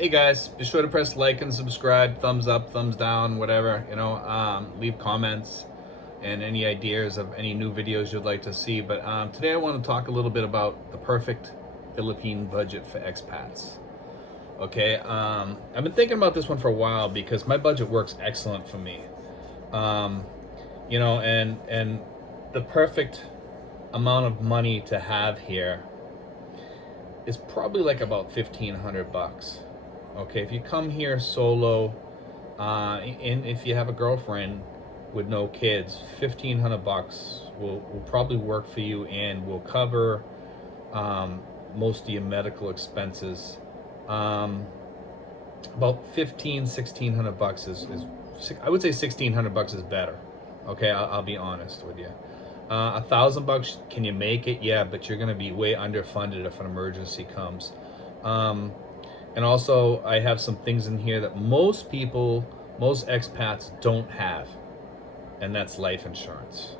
Hey guys, be sure to press like and subscribe, thumbs up, thumbs down, whatever, leave comments and any ideas of any new videos you'd like to see. But today I want to talk a little bit about the perfect Philippine budget for expats. Okay, I've been thinking about this one for a while because my budget works excellent for me. Um, and the perfect amount of money to have here is probably like about 1,500 bucks. Okay, if you come here solo, and if you have a girlfriend with no kids, 1,500 bucks will probably work for you and will cover most of your medical expenses. About 1,600 bucks is I would say 1,600 bucks is better. Okay, I'll be honest with you. 1,000 bucks, can you make it? Yeah, but you're gonna be way underfunded if an emergency comes. And also, I have some things in here that most expats don't have, and that's life insurance.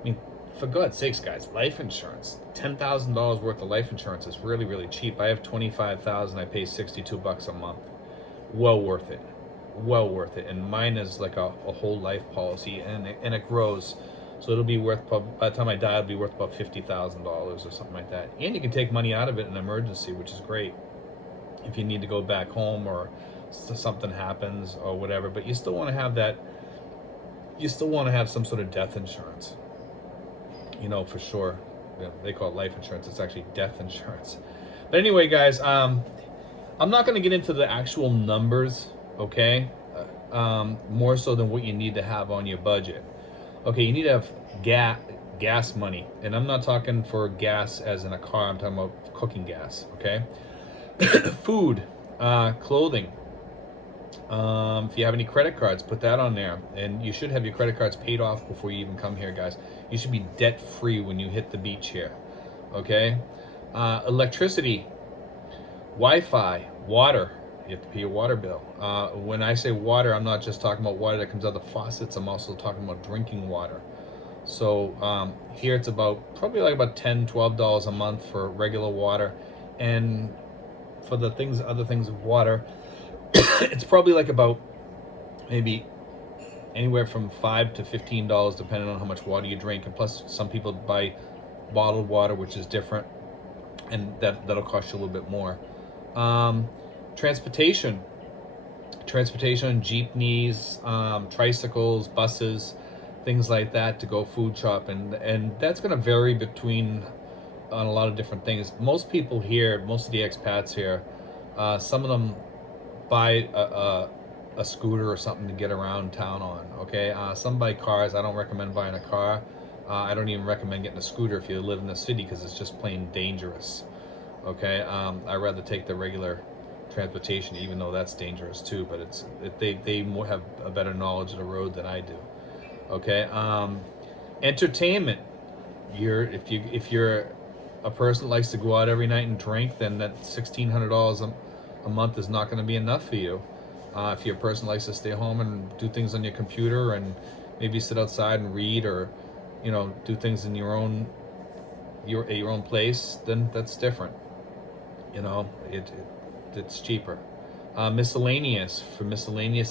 I mean, for God's sakes, guys, life insurance, $10,000 worth of life insurance is really, really cheap. I have 25,000. I pay 62 bucks a month. Well worth it. Well worth it. And mine is like a whole life policy, and it grows. So it'll be worth, by the time I die, it'll be worth about $50,000 or something like that. And you can take money out of it in an emergency, which is great if you need to go back home or something happens or whatever. But you still want to have that. You still want to have some sort of death insurance. For sure. They call it life insurance. It's actually death insurance. But anyway, guys, I'm not going to get into the actual numbers, okay? More so than what you need to have on your budget. Okay, you need to have gas money. And I'm not talking for gas as in a car. I'm talking about cooking gas, okay? Food, clothing. If you have any credit cards, put that on there. And you should have your credit cards paid off before you even come here, guys. You should be debt-free when you hit the beach here, okay? Electricity, Wi-Fi, water. You have to pay your water bill. When I say water, I'm not just talking about water that comes out of the faucets. I'm also talking about drinking water. So here it's probably like about $10, $12 a month for regular water. And for other things of water, it's probably like about maybe anywhere from $5 to $15, depending on how much water you drink. And plus, some people buy bottled water, which is different, and that'll cost you a little bit more. Transportation, jeepneys, tricycles, buses, things like that to go food shop, and that's going to vary on a lot of different things. Most people here, most of the expats here, some of them buy a scooter or something to get around town on, okay? Some buy cars. I don't recommend buying a car. I don't even recommend getting a scooter if you live in the city because it's just plain dangerous, okay? I'd rather take the regular transportation, even though that's dangerous too, but they more have a better knowledge of the road than I do, okay? Entertainment. If you're a person that likes to go out every night and drink, then that $1,600 a month is not going to be enough for you. If you're a person that likes to stay home and do things on your computer and maybe sit outside and read, or do things in your own place, then that's different. It's cheaper. Miscellaneous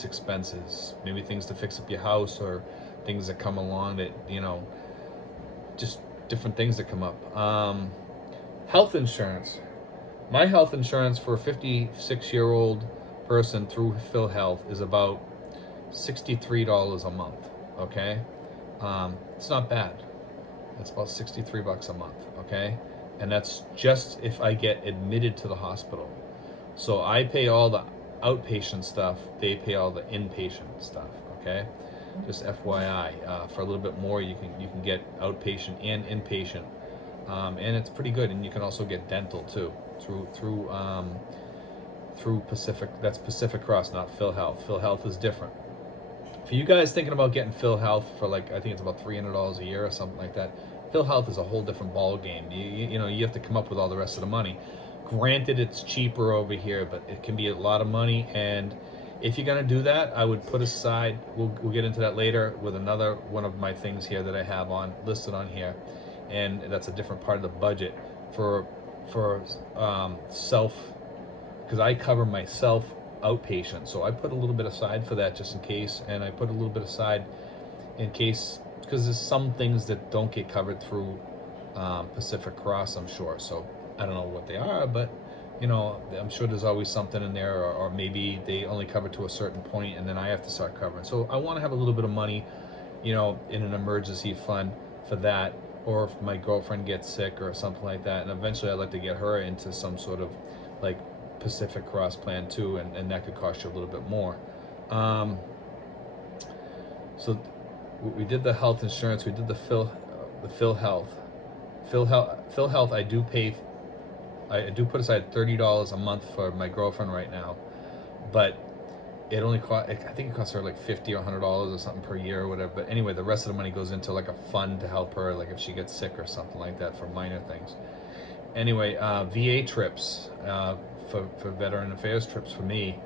expenses, maybe things to fix up your house or things that come along that just different things that come up. Health insurance. My health insurance for a 56-year-old person through PhilHealth is about $63 a month, okay? It's not bad. It's about 63 bucks a month, okay? And that's just if I get admitted to the hospital. So I pay all the outpatient stuff, they pay all the inpatient stuff, okay? Just FYI, for a little bit more, you can get outpatient and inpatient, and it's pretty good. And you can also get dental too through Pacific. That's Pacific Cross, not PhilHealth. PhilHealth is different. For you guys thinking about getting PhilHealth for I think it's about $300 a year or something like that, PhilHealth is a whole different ball game. You have to come up with all the rest of the money. Granted, it's cheaper over here, but it can be a lot of money. And if you're going to do that, I would put aside, we'll get into that later with another one of my things here that I have listed on here, and that's a different part of the budget for self because I cover myself outpatient, so I put a little bit aside for that just in case, and I put a little bit aside in case, because there's some things that don't get covered through Pacific Cross, I'm sure. So I don't know what they are, but I'm sure there's always something in there, or maybe they only cover to a certain point, and then I have to start covering. So I want to have a little bit of money, in an emergency fund for that, or if my girlfriend gets sick or something like that, and eventually I'd like to get her into some sort of like Pacific Cross plan too, and that could cost you a little bit more. So we did the health insurance, we did the Phil Health. Phil Health, I do put aside $30 a month for my girlfriend right now, but it only cost, I think it costs her like $50 or $100 or something per year or whatever. But anyway, the rest of the money goes into like a fund to help her, like if she gets sick or something like that, for minor things. Anyway, VA trips, for Veteran Affairs trips for me.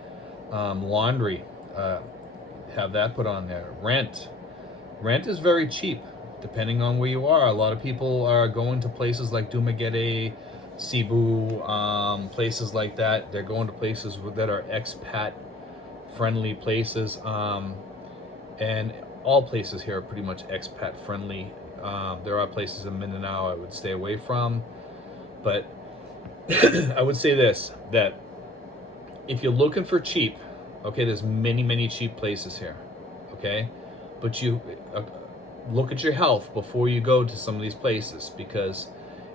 Laundry, have that put on there. Rent is very cheap depending on where you are. A lot of people are going to places like Dumaguete, Cebu, places like that. They're going to places that are expat friendly places, and all places here are pretty much expat friendly. There are places in Mindanao I would stay away from, but I would say this, that if you're looking for cheap, okay, there's many cheap places here, okay, but you look at your health before you go to some of these places, because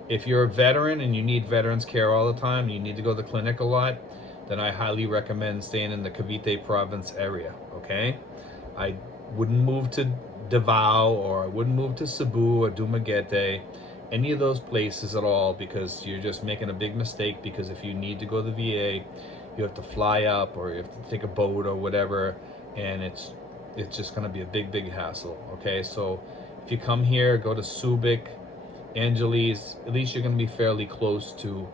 if you're a veteran and you need veterans care all the time, you need to go to the clinic a lot, then I highly recommend staying in the Cavite province area, okay? I wouldn't move to Davao, or I wouldn't move to Cebu or Dumaguete, any of those places at all, because you're just making a big mistake. Because if you need to go to the VA, you have to fly up, or you have to take a boat or whatever, and it's just going to be a big hassle, okay? So if you come here, go to Subic, Angeles, at least you're going to be fairly close to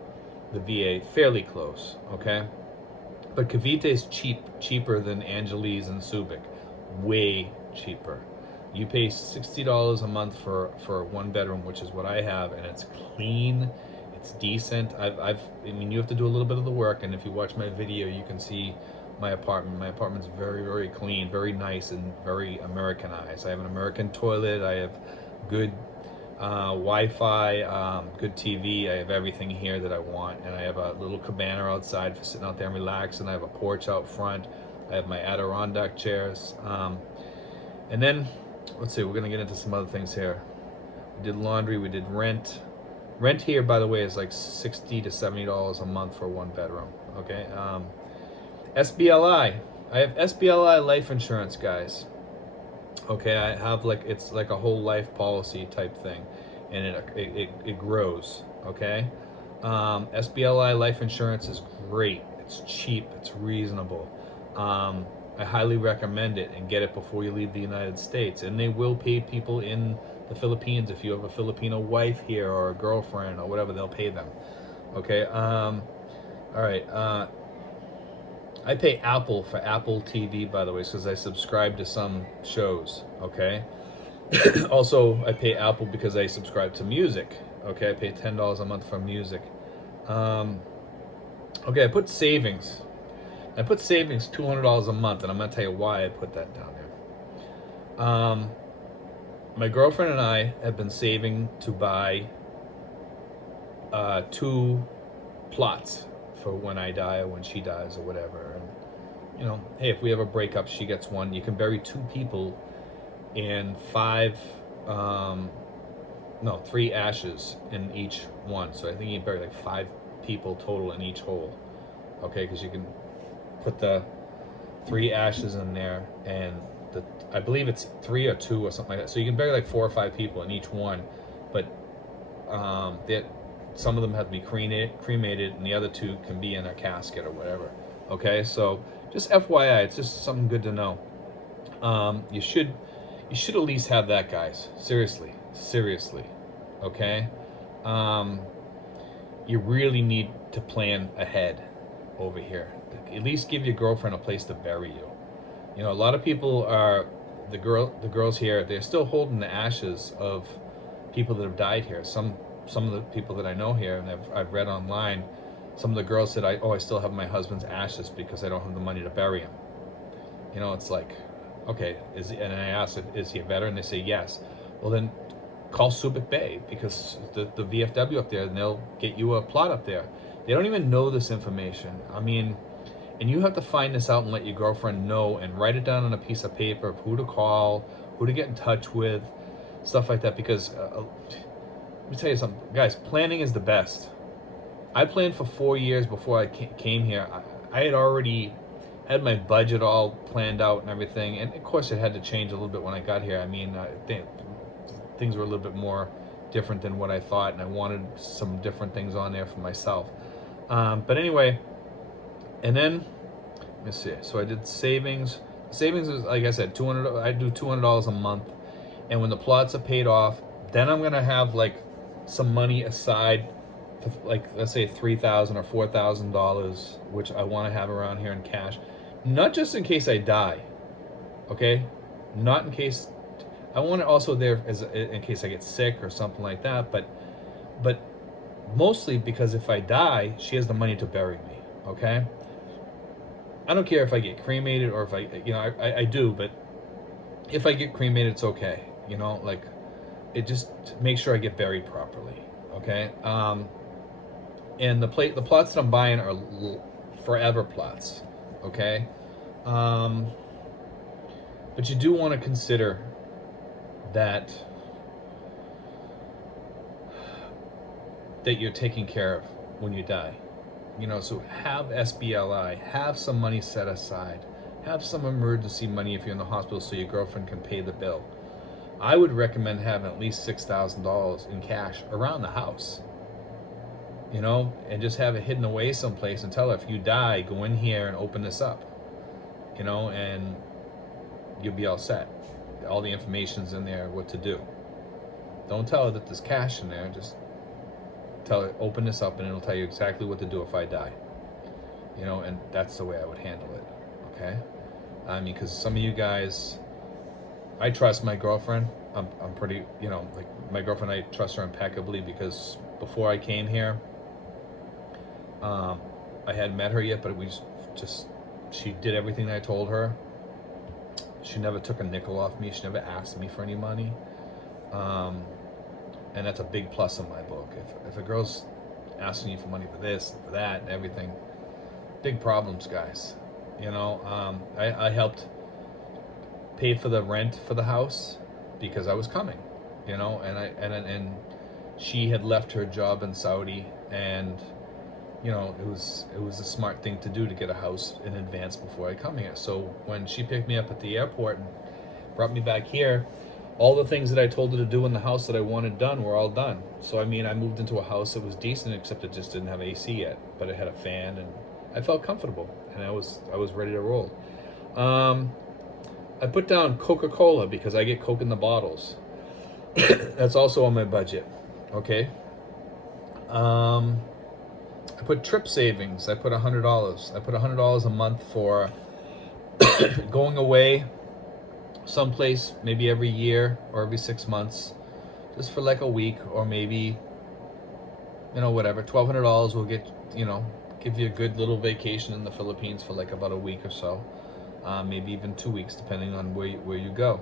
the VA, fairly close, okay? But Cavite is cheaper than Angeles and Subic, way cheaper. You pay $60 a month for a one bedroom, which is what I have, and it's clean, it's decent. I mean, you have to do a little bit of the work, and if you watch my video, you can see my apartment. My apartment's very clean, very nice, and very Americanized. I have an American toilet, I have good Wi-Fi, good TV, I have everything here that I want, and I have a little cabana outside for sitting out there and relaxing. I have a porch out front, I have my Adirondack chairs, and then let's see, we're gonna get into some other things here. We did laundry, we did rent. Rent here, by the way, is like $60 to $70 a month for one bedroom, okay? SBLI, I have SBLI life insurance, guys. Okay, I have it's like a whole life policy type thing, and it grows, okay? SBLI life insurance is great, it's cheap, it's reasonable. I highly recommend it, and get it before you leave the United States. And they will pay people in the Philippines. If you have a Filipino wife here, or a girlfriend, or whatever, they'll pay them, okay? All right, I pay Apple for Apple TV, by the way, because I subscribe to some shows, okay? Also, I pay Apple because I subscribe to music, okay? I pay $10 a month for music. Okay, I put savings. I put savings $200 a month, and I'm going to tell you why I put that down there. My girlfriend and I have been saving to buy 2 plots for when I die or when she dies or whatever. And hey, if we have a breakup, she gets one. You can bury 2 people in 3 ashes in each one. So I think you can bury like 5 people total in each hole, okay? Because you can put the 3 ashes in there, and I believe it's 3 or 2 or something like that. So you can bury like 4 or 5 people in each one, but some of them have to be cremated, and the other 2 can be in a casket or whatever. Okay, so just FYI, it's just something good to know. You should at least have that, guys. Seriously. Okay, you really need to plan ahead over here. At least give your girlfriend a place to bury you. A lot of people are the girls here. They're still holding the ashes of people that have died here. Some of the people that I know here, and I've read online, Some of the girls said, I still have my husband's ashes because I don't have the money to bury him. You know, it's like, okay, and I asked, is he a veteran? They say yes. Well, then call Subic Bay, because the VFW up there, and they'll get you a plot up there. They don't even know this information. I mean, and you have to find this out and let your girlfriend know and write it down on a piece of paper of who to call, who to get in touch with, stuff like that. Because let me tell you something, guys, planning is the best. I planned for 4 years before I came here. I had already had my budget all planned out and everything. And of course, it had to change a little bit when I got here. I mean, I think things were a little bit more different than what I thought, and I wanted some different things on there for myself. But anyway, and then let me see. So I did savings. Savings is, like I said, $200. I do $200 a month, and when the plots are paid off, then I'm gonna have like some money aside, for like, let's say $3,000 or $4,000, which I want to have around here in cash, not just in case I die, okay? Not in case. I want it also there as in case I get sick or something like that, but mostly because if I die, she has the money to bury me, okay? I don't care if I get cremated or if I do, but if I get cremated, it's okay, you know, like, it just make sure I get buried properly, okay? And the plots that I'm buying are forever plots, okay? But you do want to consider that you're taken care of when you die, you know. So have SBLI, have some money set aside, have some emergency money if you're in the hospital so your girlfriend can pay the bill. I would recommend having at least $6,000 in cash around the house, you know, and just have it hidden away someplace and tell her, if you die, go in here and open this up, you know, and you'll be all set. All the information's in there, what to do. Don't tell her that there's cash in there. Just tell her, open this up, and it'll tell you exactly what to do if I die. You know, and that's the way I would handle it, okay? I mean, because some of you guys, I trust my girlfriend. I'm pretty, you know, like, my girlfriend, I trust her impeccably, because before I came here, I hadn't met her yet, but she did everything I told her. She never took a nickel off me. She never asked me for any money. And that's a big plus in my book. If a girl's asking you for money for this, for that, and everything, big problems, guys. You know, I helped pay for the rent for the house because I was coming, you know, and she had left her job in Saudi, and you know, it was a smart thing to do to get a house in advance before I come here. So when she picked me up at the airport and brought me back here, all the things that I told her to do in the house that I wanted done were all done. So I mean, I moved into a house that was decent, except it just didn't have AC yet, but it had a fan, and I felt comfortable, and I was ready to roll. I put down Coca-Cola because I get Coke in the bottles. That's also on my budget, okay? I put trip savings. I put $100. I put $100 a month for going away someplace, maybe every year or every 6 months, just for like a week, or maybe, you know, whatever. $1,200 will get, you know, give you a good little vacation in the Philippines for like about a week or so, maybe even 2 weeks, depending on where you go.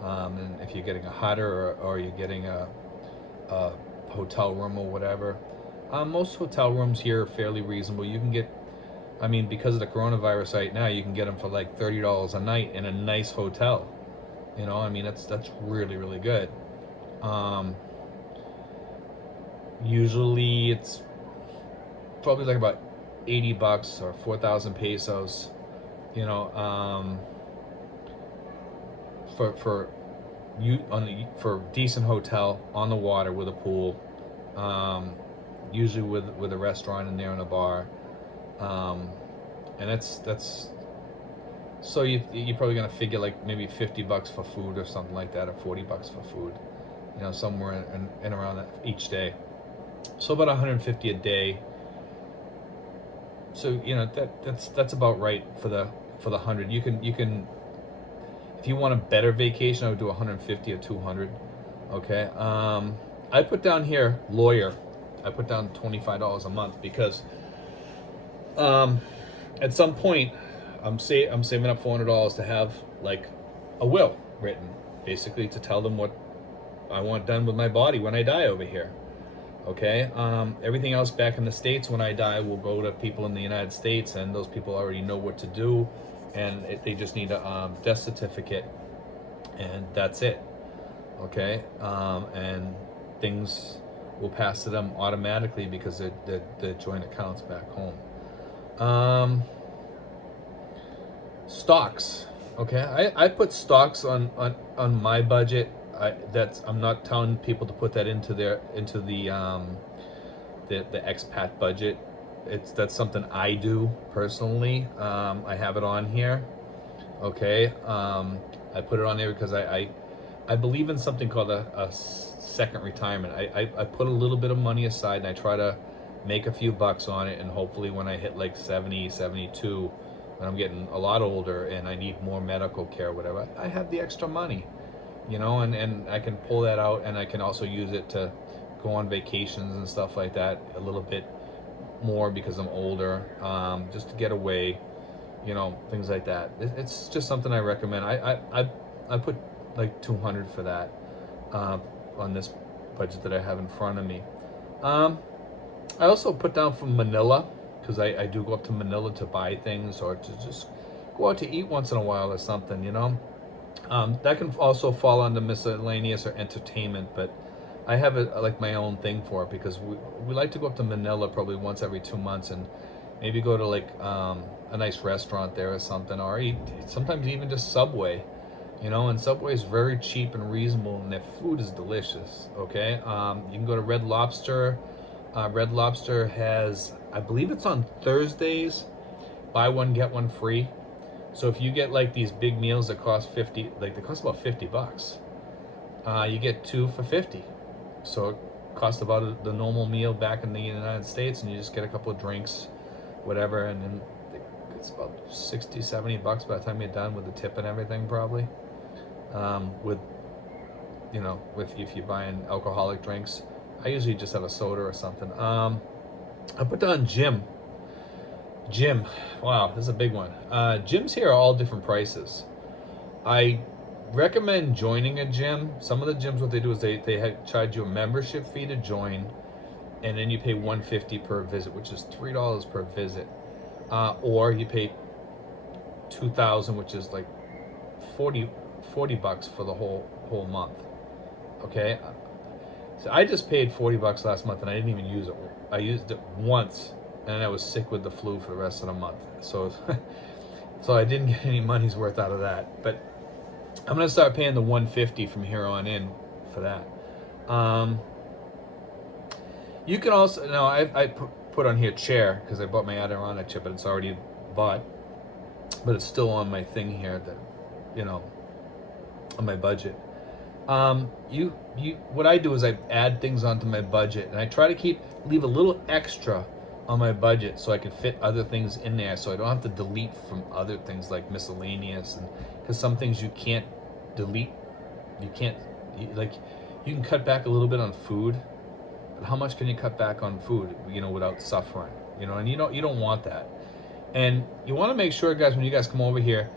And if you're getting a hotter or you're getting a hotel room or whatever. Most hotel rooms here are fairly reasonable. You can get, I mean, because of the coronavirus right now, you can get them for like $30 a night in a nice hotel. You know, I mean, that's really, really good. Usually it's probably like about $80 or 4,000 pesos, you know, for decent hotel on the water with a pool, usually with a restaurant in there and a bar, and that's so you're probably gonna figure like maybe $50 for food or something like that, or $40 for food, you know, somewhere in around that each day. So about $150 a day. So you know that's about right for the 100. You can if you want a better vacation, I would do 150 or 200. Okay. I put down here lawyer. I put down $25 a month because Um, at some point, I'm saving up $400 to have like a will written, basically to tell them what I want done with my body when I die over here. Okay. Everything else back in the States when I die will go to people in the United States, and those people already know what to do, and they just need a death certificate, and that's it. Okay. And things will pass to them automatically because they're joint accounts back home. Stocks. Okay, I put stocks on my budget. I'm not telling people to put that into the expat budget. That's something I do personally. I have it on here. Okay, I put it on there because I believe in something called a second retirement. I put a little bit of money aside and I try to make a few bucks on it, and hopefully when I hit like 70, 72, when I'm getting a lot older and I need more medical care, whatever, I have the extra money, and I can pull that out, and I can also use it to go on vacations and stuff like that a little bit more because I'm older, just to get away, things like that. It's just something I recommend. I put like 200 for that on this budget that I have in front of me. I also put down from Manila, because I do go up to Manila to buy things or to just go out to eat once in a while or something, that can also fall under miscellaneous or entertainment, but I have it like my own thing for it, because we like to go up to Manila probably once every 2 months and maybe go to like a nice restaurant there or something, or eat sometimes even just Subway, and Subway is very cheap and reasonable, and their food is delicious. Okay, you can go to Red Lobster. Red Lobster has, I believe it's on Thursdays, buy one get one free. So if you get like these big meals that cost they cost about $50, you get two for 50. So it costs about the normal meal back in the United States, and you just get a couple of drinks, whatever, and then it's about 60, $70 by the time you're done with the tip and everything, probably. With if you're buying alcoholic drinks, I usually just have a soda or something. I put down gym. Wow, this is a big one. Gyms here are all different prices. I recommend joining a gym. Some of the gyms, what they do is they charge you a membership fee to join, and then you pay $150 per visit, which is $3 per visit. Or you pay $2,000, which is like $40 for the whole month. Okay. So I just paid $40 last month, and I didn't even use it. I used it once, and I was sick with the flu for the rest of the month. So I didn't get any money's worth out of that. But I'm gonna start paying the $150 from here on in for that. You can also I put on here chair, because I bought my Adirondack chair, but it's already bought. But it's still on my thing here that on my budget. What I do is I add things onto my budget, and I try to leave a little extra on my budget so I can fit other things in there, so I don't have to delete from other things like miscellaneous, and because some things you can't delete, you can cut back a little bit on food, but how much can you cut back on food, without suffering, and you don't want that. And you want to make sure, guys, when you guys come over here,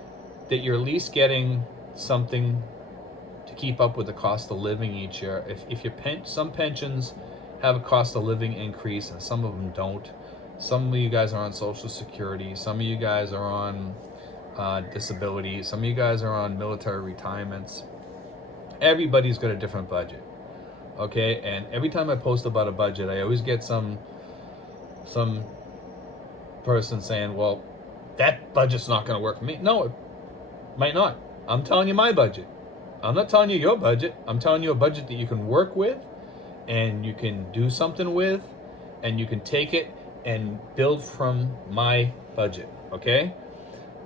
that you're at least getting something to keep up with the cost of living each year. If some pensions have a cost of living increase and some of them don't. Some of you guys are on Social Security. Some of you guys are on disability. Some of you guys are on military retirements. Everybody's got a different budget. Okay, and every time I post about a budget, I always get some person saying, well, that budget's not going to work for me. No, it might not. I'm telling you my budget. I'm not telling you your budget. I'm telling you a budget that you can work with, and you can do something with, and you can take it and build from my budget. Okay?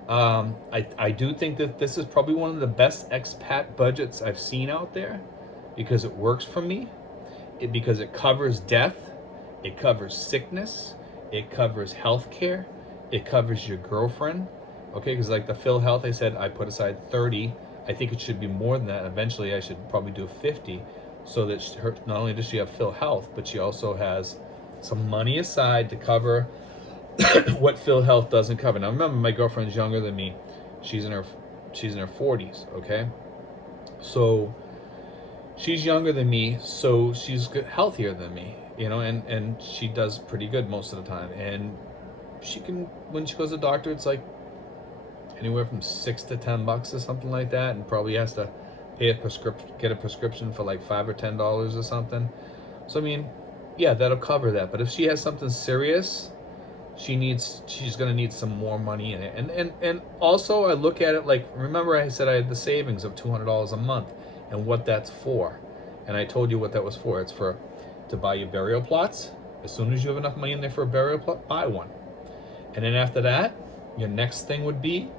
I do think that this is probably one of the best expat budgets I've seen out there, because it works for me. Because it covers death, it covers sickness, it covers health care, it covers your girlfriend. Okay, because like the Phil Health, I said I put aside 30. I think it should be more than that. Eventually, I should probably do 50, so that not only does she have Phil Health, but she also has some money aside to cover what Phil Health doesn't cover. Now remember, my girlfriend's younger than me. She's in her 40s. Okay, so she's younger than me, so she's healthier than me, you know, and she does pretty good most of the time. And she can, when she goes to the doctor, it's like anywhere from $6 to $10 or something like that, and probably has to pay get a prescription for like $5 or $10 or something. So I mean, yeah, that'll cover that. But if she has something serious, she's gonna need some more money in it. And also I look at it like, remember I said I had the savings of $200 a month and what that's for. And I told you what that was for. It's for to buy your burial plots. As soon as you have enough money in there for a burial plot, buy one. And then after that, your next thing would be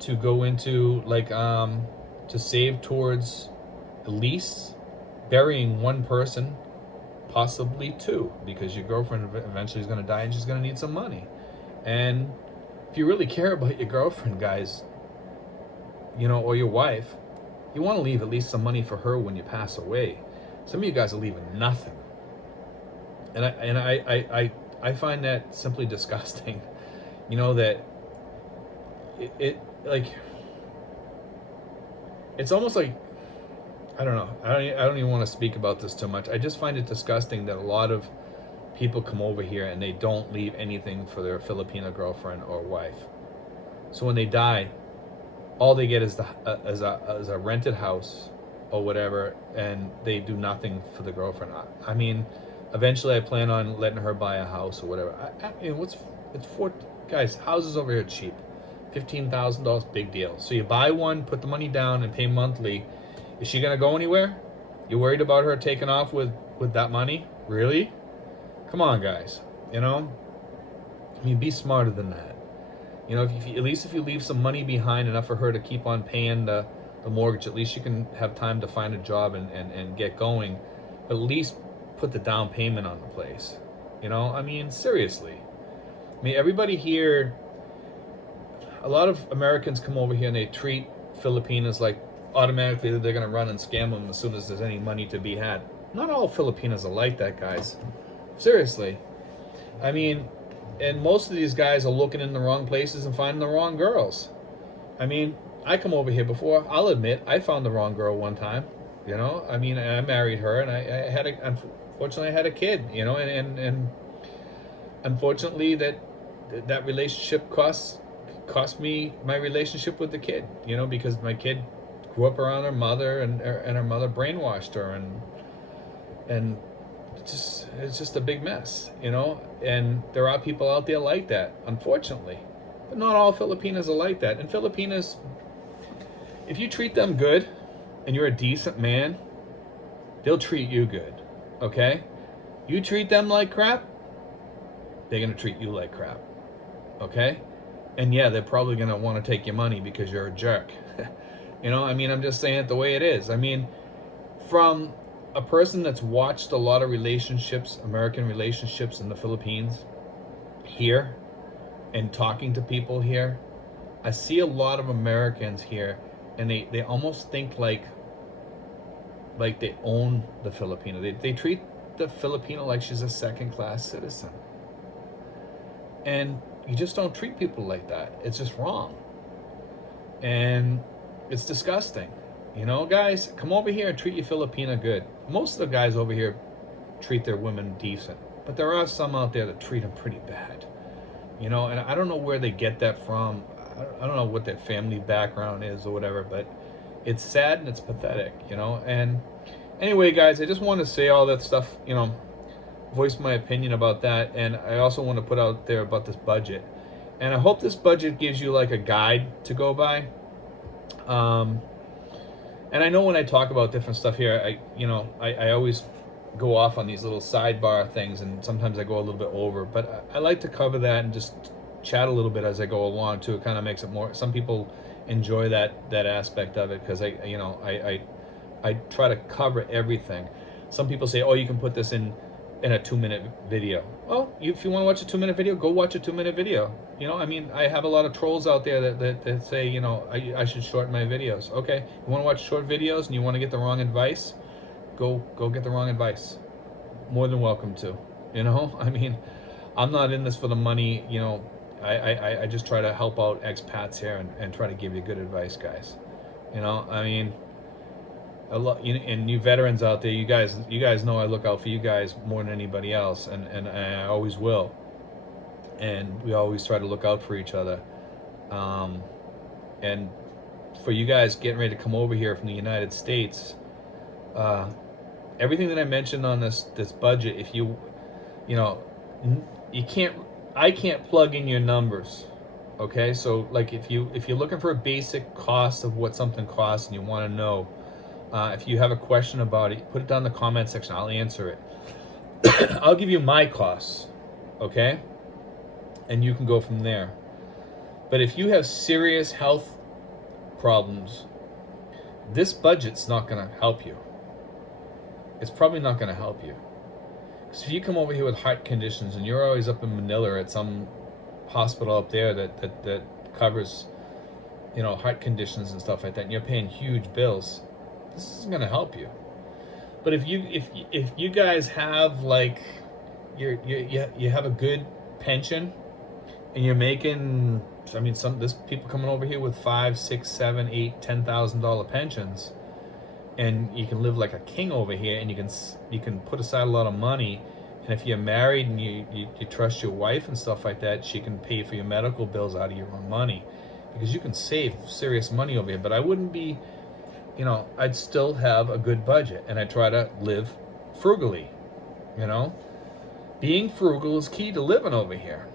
to go into like to save towards at least burying one person, possibly two, because your girlfriend eventually is going to die and she's going to need some money. And if you really care about your girlfriend, guys, you know, or your wife, you want to leave at least some money for her when you pass away. Some of you guys are leaving nothing, and I find that simply disgusting. You know, that it like, it's almost like, I don't know. I don't even want to speak about this too much. I just find it disgusting that a lot of people come over here and they don't leave anything for their Filipino girlfriend or wife. So when they die, all they get is a rented house or whatever, and they do nothing for the girlfriend. I mean, eventually I plan on letting her buy a house or whatever. I mean, it's for, guys, houses over here are cheap. $15,000, big deal. So you buy one, put the money down, and pay monthly. Is she gonna go anywhere? You worried about her taking off with that money? Really? Come on, guys. You know, I mean, be smarter than that. You know, at least if you leave some money behind, enough for her to keep on paying the mortgage, at least you can have time to find a job and get going. But at least put the down payment on the place. You know, I mean, seriously. I mean, everybody here, a lot of Americans come over here and they treat Filipinos like automatically they're going to run and scam them as soon as there's any money to be had. Not all Filipinos are like that, guys. Seriously. I mean, and most of these guys are looking in the wrong places and finding the wrong girls. I mean, I come over here before. I'll admit, I found the wrong girl one time. You know, I mean, I married her, and I had unfortunately, I had a kid. You know, and unfortunately, that relationship cost me my relationship with the kid. You know, because my kid grew up around her mother, and her mother brainwashed her, and it's just a big mess, you know. And there are people out there like that, unfortunately, but not all Filipinos are like that. And Filipinos, if you treat them good and you're a decent man, they'll treat you good. Okay, you treat them like crap, they're gonna treat you like crap. Okay, and yeah, they're probably gonna want to take your money because you're a jerk. You know, I mean, I'm just saying it the way it is. I mean, from a person that's watched a lot of relationships, American relationships in the Philippines here, and talking to people here, I see a lot of Americans here, and they almost think like they own the Filipino. They treat the Filipino like she's a second-class citizen. And you just don't treat people like that. It's just wrong. And it's disgusting. You know, guys, come over here and treat your Filipina good. Most of the guys over here treat their women decent, but there are some out there that treat them pretty bad. You know, and I don't know where they get that from. I don't know what their family background is or whatever, but it's sad and it's pathetic, you know. And anyway, guys, I just want to say all that stuff, you know, voice my opinion about that. And I also want to put out there about this budget. And I hope this budget gives you like a guide to go by. And I know when I talk about different stuff here, I always go off on these little sidebar things, and sometimes I go a little bit over, but I like to cover that and just chat a little bit as I go along too. It kind of makes it more, some people enjoy that aspect of it, because I try to cover everything. Some people say, oh, you can put this in a 2-minute video. Well, if you want to watch a 2-minute video, go watch a 2-minute video. You know, I mean, I have a lot of trolls out there that say, you know, I should shorten my videos. Okay, you want to watch short videos and you want to get the wrong advice, go get the wrong advice. More than welcome to. You know, I mean, I'm not in this for the money. You know, I just try to help out expats here and try to give you good advice, guys. You know, I mean, a lot, and you veterans out there, you guys know I look out for you guys more than anybody else, and I always will. And we always try to look out for each other. And for you guys getting ready to come over here from the United States, everything that I mentioned on this budget, if you know, I can't plug in your numbers. Okay, so like if you're looking for a basic cost of what something costs and you want to know, if you have a question about it, put it down in the comment section. I'll answer it. I'll give you my costs, okay, and you can go from there. But if you have serious health problems, this budget's not going to help you. It's probably not going to help you. Because if you come over here with heart conditions and you're always up in Manila at some hospital up there that covers, you know, heart conditions and stuff like that, and you're paying huge bills, this isn't going to help you. But if you guys have like you have a good pension and you're making, I mean, there's people coming over here with $5,000, $6,000, $7,000, $10,000 pensions, and you can live like a king over here, and you can put aside a lot of money. And if you're married and you trust your wife and stuff like that, she can pay for your medical bills out of your own money, because you can save serious money over here. But I wouldn't be, you know, I'd still have a good budget, and I try to live frugally. You know, being frugal is key to living over here.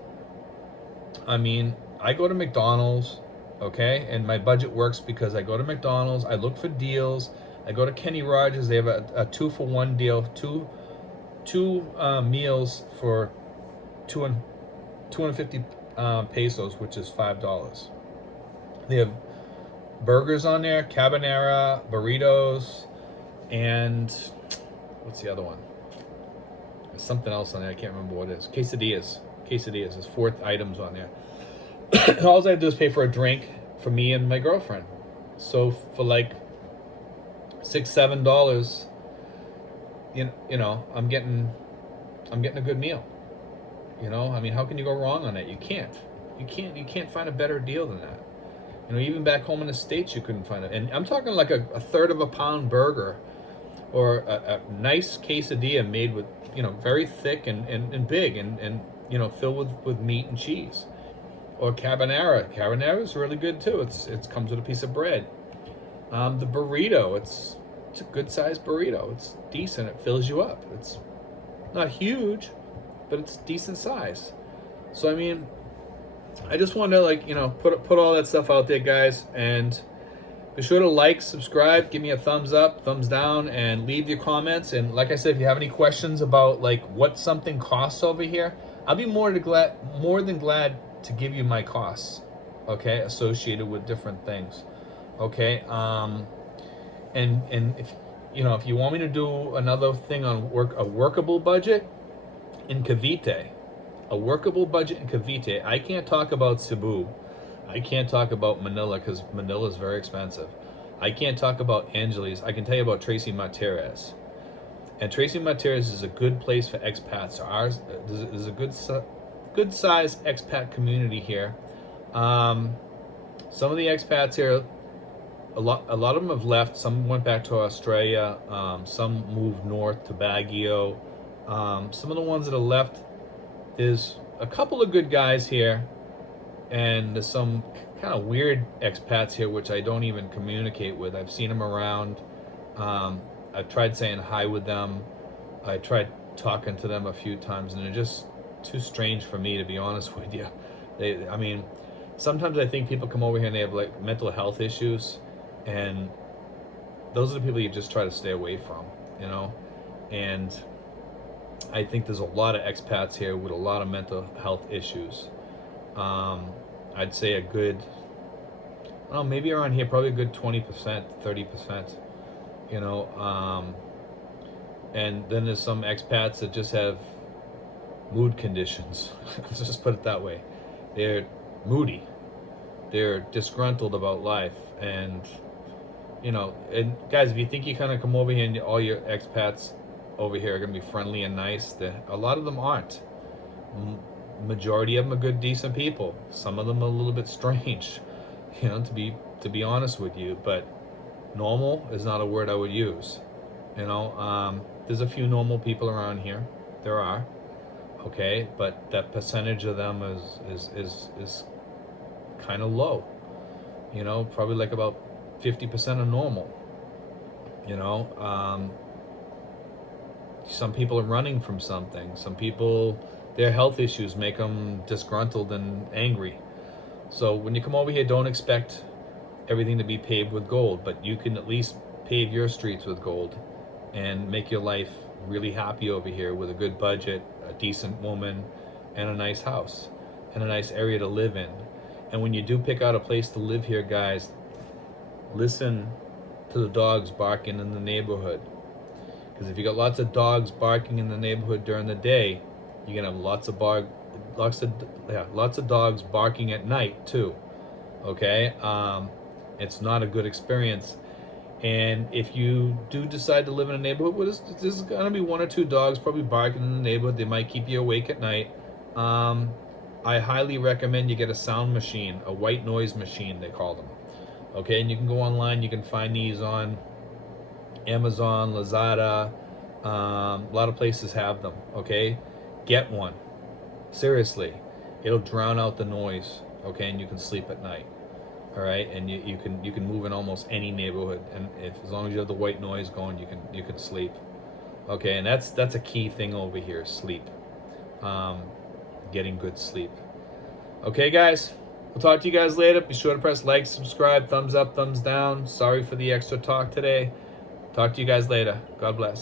I mean, I go to McDonald's, okay, and my budget works because I go to McDonald's, I look for deals. I go to Kenny Rogers, they have a 2-for-1 deal, two meals for 250 pesos, which is $5. They have burgers on there, carbonara, burritos, and what's the other one? There's something else on there, I can't remember what it is. Quesadillas. There's 4 items on there. All I have to do is pay for a drink for me and my girlfriend. So for like $6-7, you know, I'm getting a good meal. You know, I mean, how can you go wrong on that? You can't find a better deal than that. You know, even back home in the States, you couldn't find it. And I'm talking like a third of a pound burger, or a nice quesadilla made with, you know, very thick and big and you know, filled with meat and cheese. Or carbonara. Carbonara is really good too. It comes with a piece of bread. The burrito, it's a good sized burrito. It's decent. It fills you up. It's not huge, but it's decent size. So I mean, I just want to, like, you know, put all that stuff out there, guys, and be sure to like, subscribe, give me a thumbs up, thumbs down, and leave your comments. And like I said, if you have any questions about like what something costs over here, I'll be more than glad to give you my costs, okay, associated with different things, okay. And if you know, if you want me to do another thing on a workable budget in Cavite, I can't talk about Cebu. I can't talk about Manila because Manila is very expensive. I can't talk about Angeles. I can tell you about Tracy Martirez. And Tracy Martirez is a good place for expats. There's a good sized expat community here. Some of the expats here, a lot of them have left. Some went back to Australia. Some moved north to Baguio. Some of the ones that are left, there's a couple of good guys here, and there's some kind of weird expats here which I don't even communicate with. I've seen them around. I've tried saying hi with them. I tried talking to them a few times, and they're just too strange for me, to be honest with you. I mean, sometimes I think people come over here and they have like mental health issues, and those are the people you just try to stay away from, you know. And I think there's a lot of expats here with a lot of mental health issues. I'd say a good, I don't know, maybe around here, probably a good 20%, 30%, you know. And then there's some expats that just have mood conditions. Let's just put it that way. They're moody. They're disgruntled about life. And, you know, and guys, if you think you kind of come over here and all your expats over here are going to be friendly and nice, a lot of them aren't. majority of them are good, decent people. Some of them are a little bit strange, you know, to be honest with you. But normal is not a word I would use. You know, there's a few normal people around here. There are, okay, but that percentage of them is kind of low. You know, probably like about 50% are normal. You know, some people are running from something. Some people, their health issues make them disgruntled and angry. So when you come over here, don't expect everything to be paved with gold, but you can at least pave your streets with gold and make your life really happy over here with a good budget, a decent woman, and a nice house, and a nice area to live in. And when you do pick out a place to live here, guys, listen to the dogs barking in the neighborhood. Because if you got lots of dogs barking in the neighborhood during the day, you're gonna have lots of dogs barking at night too. Okay, it's not a good experience. And if you do decide to live in a neighborhood where there's gonna be one or two dogs probably barking in the neighborhood, they might keep you awake at night. I highly recommend you get a sound machine, a white noise machine they call them. Okay, and you can go online, you can find these on Amazon, Lazada, a lot of places have them. Okay, get one. Seriously, it'll drown out the noise. Okay, and you can sleep at night. All right, and you can move in almost any neighborhood, and as long as you have the white noise going, you can sleep. Okay, and that's a key thing over here, sleep. Getting good sleep. Okay, guys, we'll talk to you guys later. Be sure to press like, subscribe, thumbs up, thumbs down. Sorry for the extra talk today. Talk to you guys later. God bless.